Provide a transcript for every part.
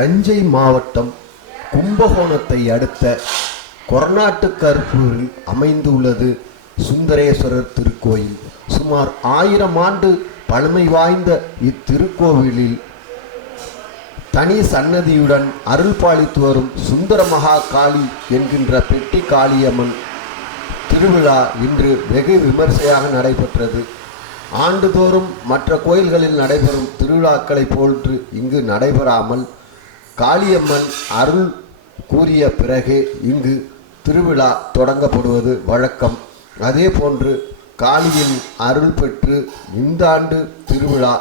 தஞ்சை மாவட்டம் கும்பகோணத்தை அடுத்த கொரநாட்டுக்கருப்பூரில் அமைந்துள்ளது சுந்தரேஸ்வரர் திருக்கோயில். சுமார் 1000 ஆண்டு பழமை வாய்ந்த இத்திருக்கோவிலில் தனி சன்னதியுடன் அருள் பாலித்து வரும் சுந்தர மகா காளி என்கின்ற பெட்டி காளியம்மன் திருவிழா இன்று வெகு விமர்சையாக நடைபெற்றது. ஆண்டுதோறும் மற்ற கோயில்களில் நடைபெறும் திருவிழாக்களை போன்று இங்கு நடைபெறாமல் காளியம்மன் அருள் கூறிய பிறகே இங்கு திருவிழா தொடங்கப்படுவது வழக்கம். அதே போன்று காளியின் அருள் பெற்று இந்த ஆண்டு திருவிழா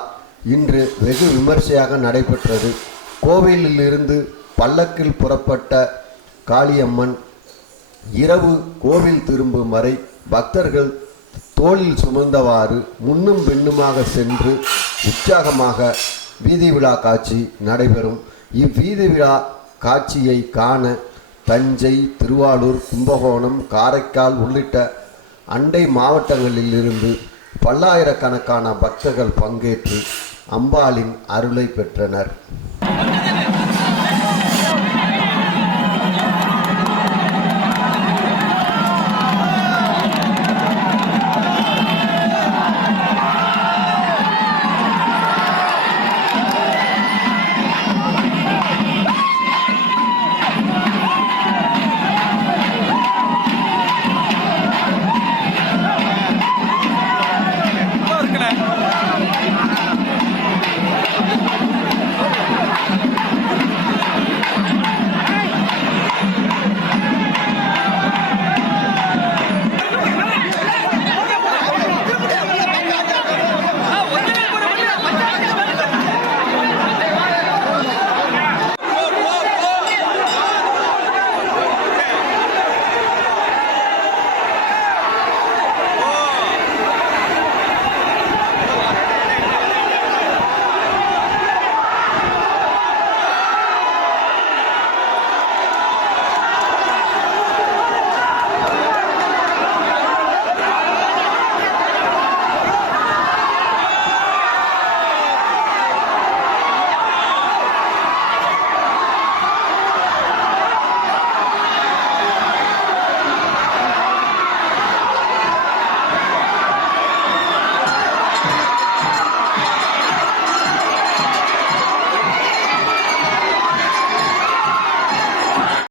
இன்று வெகு விமர்சையாக நடைபெற்றது. கோவிலிலிருந்து பல்லக்கில் புறப்பட்ட காளியம்மன் இரவு கோவில் திரும்பும் வரை பக்தர்கள் தோளில் சுமந்தவாறு முன்னும் பின்னுமாக சென்று உற்சாகமாக வீதி விழா காட்சி நடைபெறும். இவ்வீதி விழா காட்சியை காண தஞ்சை, திருவாரூர், கும்பகோணம், காரைக்கால் உள்ளிட்ட அண்டை மாவட்டங்களில் இருந்து பல்லாயிரக்கணக்கான பக்தர்கள் பங்கேற்று அம்பாளின் அருளை பெற்றனர்.